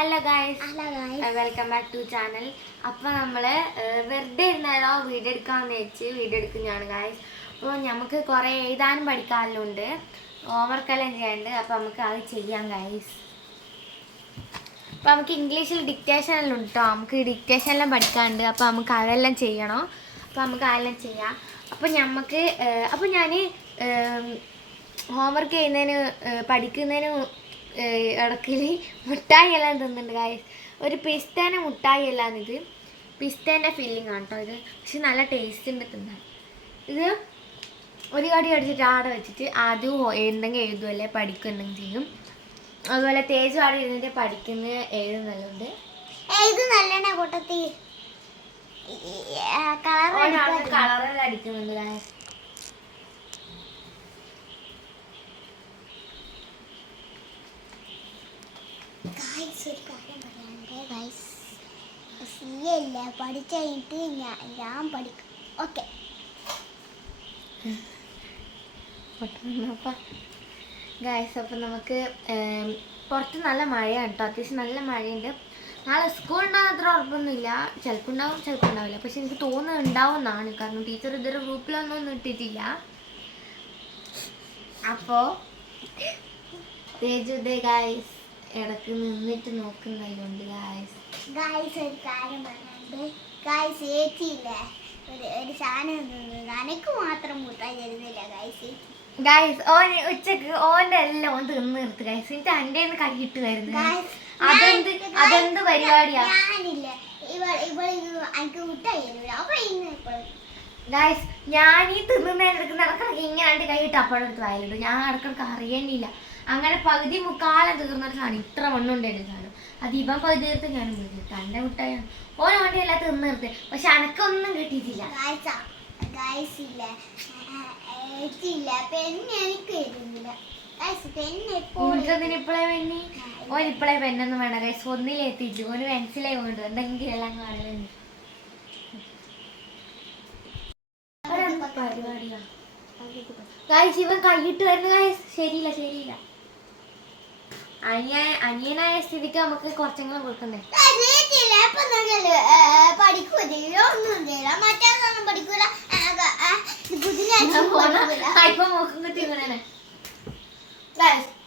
Hello guys, welcome back to channel. അപ്പോൾ നമ്മൾ വെറുതെ ഇരുന്നാലോ വീഡിയോ എടുക്കാമെന്ന് വെച്ച് വീഡിയോ എടുക്കുന്നതാണ് ഗൈസ്. അപ്പോൾ നമുക്ക് കുറേ എഴുതാനും പഠിക്കാനെല്ലാം ഉണ്ട്, ഹോംവർക്കെല്ലാം ചെയ്യാനുണ്ട്. അപ്പോൾ നമുക്ക് അത് ചെയ്യാം ഗൈസ്. അപ്പോൾ നമുക്ക് ഇംഗ്ലീഷിൽ ഡിക്റ്റേഷൻ എല്ലാം ഉണ്ട് കേട്ടോ, നമുക്ക് ഡിക്റ്റേഷൻ എല്ലാം പഠിക്കാനുണ്ട്. അപ്പോൾ നമുക്ക് അതെല്ലാം ചെയ്യണം. അപ്പോൾ നമുക്ക് അതെല്ലാം ചെയ്യാം. അപ്പോൾ ഞാൻ ഹോംവർക്ക് ചെയ്യുന്നതിന് പഠിക്കുന്നതിന് ഇടയ്ക്കിൽ മുട്ടായി എല്ലാം തിന്നുന്നുണ്ട് ഗൈസ്. ഒരു പിസ്തേനെ മുട്ടായി എല്ലാം, ഇത് പിസ്തേൻ്റെ ഫില്ലിംഗ് ആണ് കേട്ടോ ഇത്. പക്ഷെ നല്ല ടേസ്റ്റ് ഉണ്ട് തിന്നാൻ. ഇത് ഒരു കടി അടിച്ചിട്ട് ആടെ വെച്ചിട്ട് ആദ്യം എന്തെങ്കിലും എഴുതുമല്ലേ പഠിക്കും എന്തെങ്കിലും ചെയ്യും. അതുപോലെ തേജ് ആടെ ഇരുന്നിട്ട് പഠിക്കുന്ന എഴുതുന്നുണ്ട്. കളറെല്ലാം അടിക്കുന്നുണ്ട് ഗൈസ്. ഒരു കാര്യം പറയാനുണ്ട് ഗൈസ്, പഠിച്ചു കഴിഞ്ഞിട്ട് ഞാൻ പഠിക്കും. ഓക്കെ ഗൈസ്, അപ്പം നമുക്ക് പുറത്ത് നല്ല മഴയാണ് കേട്ടോ, അത്യാവശ്യം നല്ല മഴയുണ്ട്. നാളെ സ്കൂൾ ഉണ്ടാകുന്ന അത്ര ഉറപ്പൊന്നുമില്ല, ചിലപ്പോൾ ഉണ്ടാവും ചിലപ്പോൾ ഉണ്ടാവില്ല. പക്ഷെ എനിക്ക് തോന്നുന്നത് ഉണ്ടാവുമെന്നാണ്, കാരണം ടീച്ചർ ഇതുവരെ ഗ്രൂപ്പിലൊന്നും ഇട്ടിട്ടില്ല. അപ്പോൾ തേജുദേ ഗൈസ് ഇടയ്ക്ക് നിന്നിട്ട് നോക്കുന്നുണ്ട് ഗൈസ്. ഒരു കാര്യം പറയാനുണ്ട് ഗൈസ്, ഏച്ചിയില്ലേ ഒരു സാധനം എനിക്ക് മാത്രം മുട്ടായി തരുന്നില്ല ഗൈസ്. ഉച്ചക്ക് ഓൻ്റെ എല്ലാം ഓൻ തിന്ന് നിർത്ത് ഗൈസ്. എനിക്ക് എൻ്റെ കൈയിട്ട് വരുന്നു. അതെന്ത് പരിപാടിയാ? ഞാനില്ലേ എനിക്ക് മുട്ടായി തരില്ല. അപ്പൊ ഗൈസ്, ഞാൻ ഈ തിന്നുന്നതിനെടുക്കുന്ന ഇടക്കിടക്ക് ഇങ്ങനെ കൈയിട്ട് അപ്പോഴെടുത്ത് വായിലിട്ടു. ഞാൻ ഇടക്കിടക്ക് അറിയാനില്ല. അങ്ങനെ പകുതി മുക്കാലം തീർന്നൊരു സാധനം, ഇത്ര മണ്ണുണ്ടായിരുന്നു സാധനം. അത് ഇവൻ പകുതി തീർത്ത് ഞാനും പോയി. തൻ്റെ മുട്ടായാണ് ഓരോ വണ്ടിയെല്ലാം തിന്ന് നിർത്ത്. പക്ഷെ അനക്കൊന്നും കിട്ടിയിട്ടില്ല. ഇപ്പോഴേ പെന്നി ഓനിപ്പോഴേ പെന്നൊന്നും വേണ്ട ഗൈസ്. ഒന്നിലെത്തിച്ചു ഓന് പെൻസിലേ കൊണ്ട് എന്തെങ്കിലും എല്ലാം കാണുന്നു പരിപാടിയാ ഗൈസ്. ഇവൻ കൈയിട്ട് വരുന്ന ഗൈസ് ശരിയില്ല. അനിയനായ സ്ഥിതിക്ക് നമുക്ക് കുറച്ചെങ്കിലും കൊടുക്കണ്ടേ? ഇപ്പൊ മുഖം കുത്തി വീണേ.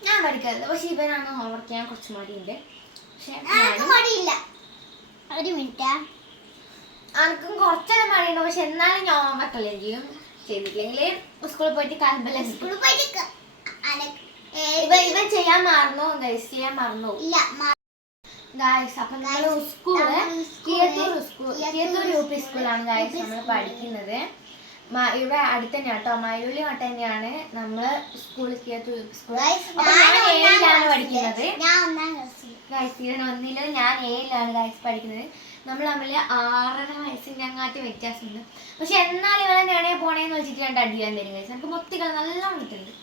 ഞാൻ പഠിക്കാറില്ല, പക്ഷെ ഇവനാണ് ഹോംവർക്ക് ചെയ്യാൻ കുറച്ച് മടിയുണ്ട്. പക്ഷെ ഒരു മിനിറ്റ്, എനിക്കും കുറച്ചെല്ലാം മടിയുണ്ട്. പക്ഷെ എന്നാലും ഞാൻ ഹോംവർക്ക് എല്ലാം ചെയ്യും. ചെയ്തില്ലെങ്കിൽ സ്കൂളിൽ പോയിട്ട് ഇവൻ ചെയ്യാൻ മറന്നു ഗൈസ്, ചെയ്യാൻ മറന്നു ഗൈസ്. അപ്പൊ നമ്മള് കിയത്തൂർ യു പി സ്കൂളാണ് ഗൈസ് നമ്മൾ പഠിക്കുന്നത്. ഇവിടെ അടുത്ത് തന്നെയാണ് കേട്ടോ, മയൂലി മട്ട തന്നെയാണ് നമ്മള് സ്കൂളിൽ കിയത്തൂർ യു പി സ്കൂൾ. ഞാൻ 7ലാണ് പഠിക്കുന്നത് ഗൈസ്. ഇവൻ 1ലും ഞാൻ 7ലാണ് ഗൈസ് പഠിക്കുന്നത്. നമ്മൾ തമ്മിൽ 6.5 വയസ്സിൻ്റെ അങ്ങാട്ട് വ്യത്യാസമുണ്ട്. പക്ഷെ എന്നാലും ഇവനെ ഞാനേ പോണേന്ന് വെച്ചിട്ട് 2 അടിയാൻ തരും ഗൈസ്. എനിക്ക് മൊത്തികൾ നല്ലോണം കിട്ടുന്നുണ്ട്.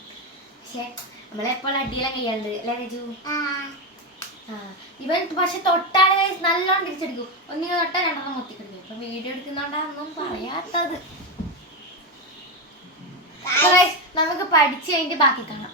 പക്ഷെ നമ്മളെപ്പോൾ അടിയെല്ലാം കഴിയാണ്ട് അല്ലേ രജു? ഇവൻ പക്ഷെ തൊട്ടാൽ ഗൈസ് നല്ലോണം തിരിച്ചെടുക്കും. ഒന്നിനെ തൊട്ടാൽ 2 മൊത്തിക്കിടുന്നു. ഇപ്പൊ വീഡിയോ എടുക്കുന്നോണ്ടാണെന്നും പറയാത്തത്. നമുക്ക് പഠിച്ചു കഴിഞ്ഞിട്ട് ബാക്കി കാണാം.